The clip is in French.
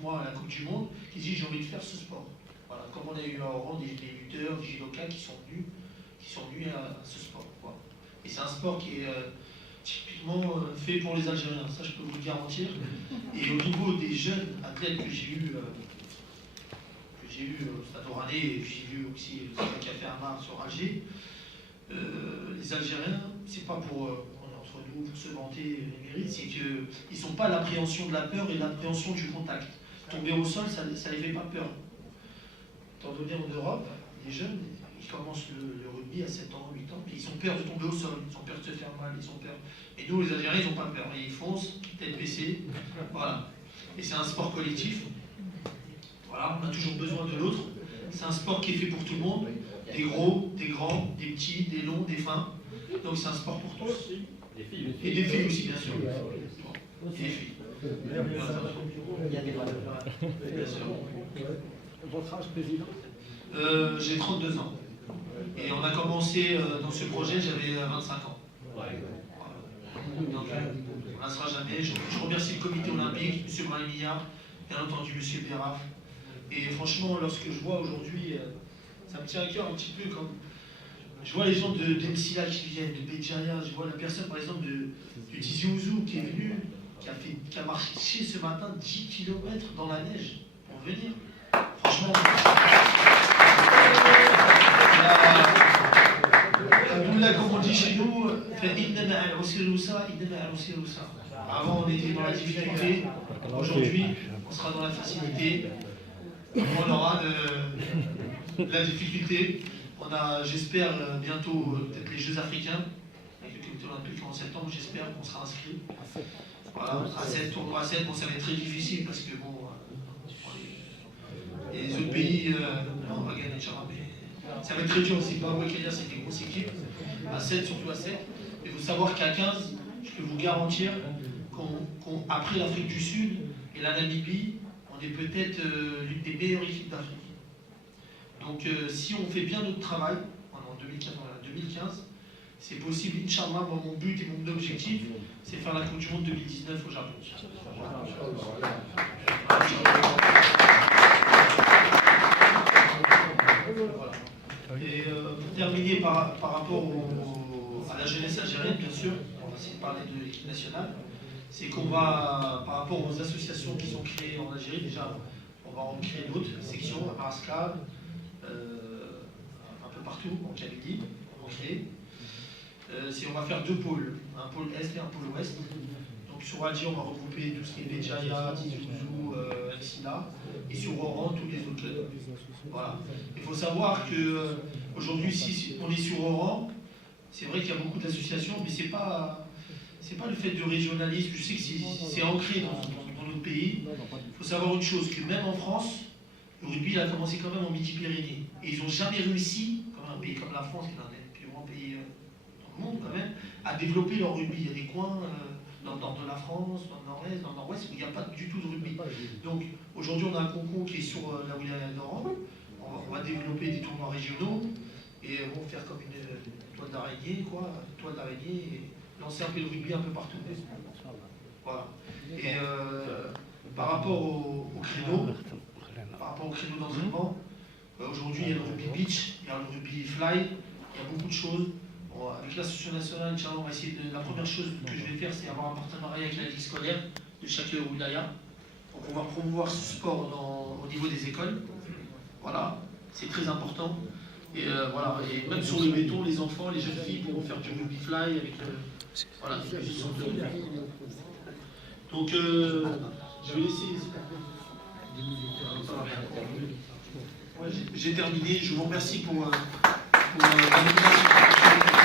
mois à la Coupe du Monde, qui disent j'ai envie de faire ce sport. Voilà, comme on a eu à Oran des lutteurs, des judokas qui sont venus à ce sport, quoi. Et c'est un sport qui est typiquement fait pour les Algériens, ça je peux vous le garantir. Et au niveau des jeunes athlètes que j'ai eu au Stade Oranais, et j'ai vu aussi le Café Amar sur Alger, les Algériens, c'est pas pour, entre nous, pour se vanter les mérites, c'est qu'ils n'ont pas l'appréhension de la peur et l'appréhension du contact. Tomber au sol, ça ne les fait pas peur. Étant donné en Europe, les jeunes, ils commencent le rugby à 7 ans, 8 ans, puis ils ont peur de tomber au sol, ils ont peur de se faire mal, ils ont peur. Et nous, les Algériens, ils n'ont pas peur. Et ils foncent, tête baissée, voilà. Et c'est un sport collectif. Voilà, on a toujours besoin de l'autre. C'est un sport qui est fait pour tout le monde. Des gros, des grands, des petits, des longs, des fins. Donc c'est un sport pour tous. Et des filles aussi, bien sûr. Et des filles. Il y a des valeurs. Bien sûr. Votre âge, président? J'ai 32 ans. Et on a commencé dans ce projet, j'avais 25 ans. Donc, on ne sera jamais. Je remercie le comité olympique, M. Brahimia, bien entendu M. Beraf. Et franchement, lorsque je vois aujourd'hui, ça me tient à cœur un petit peu comme. Je vois les gens de Msila qui viennent, de Béjaïa, je vois la personne par exemple du Tizi Ouzou qui est venu, qui a marché ce matin 10 km dans la neige pour venir. Franchement, comme on dit chez nous, avant on était dans la difficulté, aujourd'hui on sera dans la facilité, on aura de la difficulté. On a, j'espère, bientôt peut-être les Jeux africains, avec le comité olympique en septembre, j'espère qu'on sera inscrit. Voilà, à 7, tournoi à 7, bon ça va être très difficile parce que bon, les autres pays, on va gagner, mais ça va être très dur aussi. Pas Kenya, c'est des grosses équipes. À 7, surtout à 7. Il faut savoir qu'à 15, je peux vous garantir qu'après l'Afrique du Sud et la Namibie, on est peut-être l'une des meilleures équipes d'Afrique. Donc si on fait bien notre travail, en 2015, c'est possible, Inch'Allah, moi, mon but et mon objectif, c'est faire la Coupe du Monde 2019 au Japon. Voilà. Et pour terminer par rapport à la jeunesse algérienne, bien sûr, on va essayer de parler de l'équipe nationale, c'est qu'on va, par rapport aux associations qui sont créées en Algérie, déjà, on va en créer d'autres sections, à Ascad, un peu partout, en Kabylie, on va créer. On va faire deux pôles, un pôle Est et un pôle Ouest. Donc sur Alger, on va regrouper tout ce qui est Béjaïa, Tizi Ouzou, Msila, et sur Oran, tous les autres clubs. Voilà. Il faut savoir qu'aujourd'hui, si on est sur Oran, c'est vrai qu'il y a beaucoup d'associations, mais c'est pas le fait de régionalisme. Je sais que c'est ancré dans notre pays. Il faut savoir une chose, que même en France, le rugby il a commencé quand même en Midi-Pyrénées. Et ils n'ont jamais réussi, comme un pays comme la France, qui est l'un des plus grands pays dans le monde quand même, à développer leur rugby. Il y a des coins dans le nord de la France, dans le nord-est, dans le nord-ouest, où il n'y a pas du tout de rugby. Donc aujourd'hui, on a un concours qui est sur la wilaya d'Oran. On va développer des tournois régionaux et on va faire comme une toile d'araignée, quoi, une toile d'araignée et lancer un peu le rugby un peu partout. Voilà. Et par rapport au créneau, d'entraînement, aujourd'hui il y a le rugby beach, il y a le rugby fly, il y a beaucoup de choses. Bon, avec l'association nationale, on va essayer la première chose que je vais faire, c'est avoir un partenariat avec la ligue scolaire de chaque wilaya pour pouvoir promouvoir ce sport au niveau des écoles. Voilà, c'est très important. Et voilà, et même sur le béton, les enfants, les jeunes filles pourront faire du rugby fly avec voilà, donc je vais laisser. J'ai terminé. Je vous remercie pour l'invitation.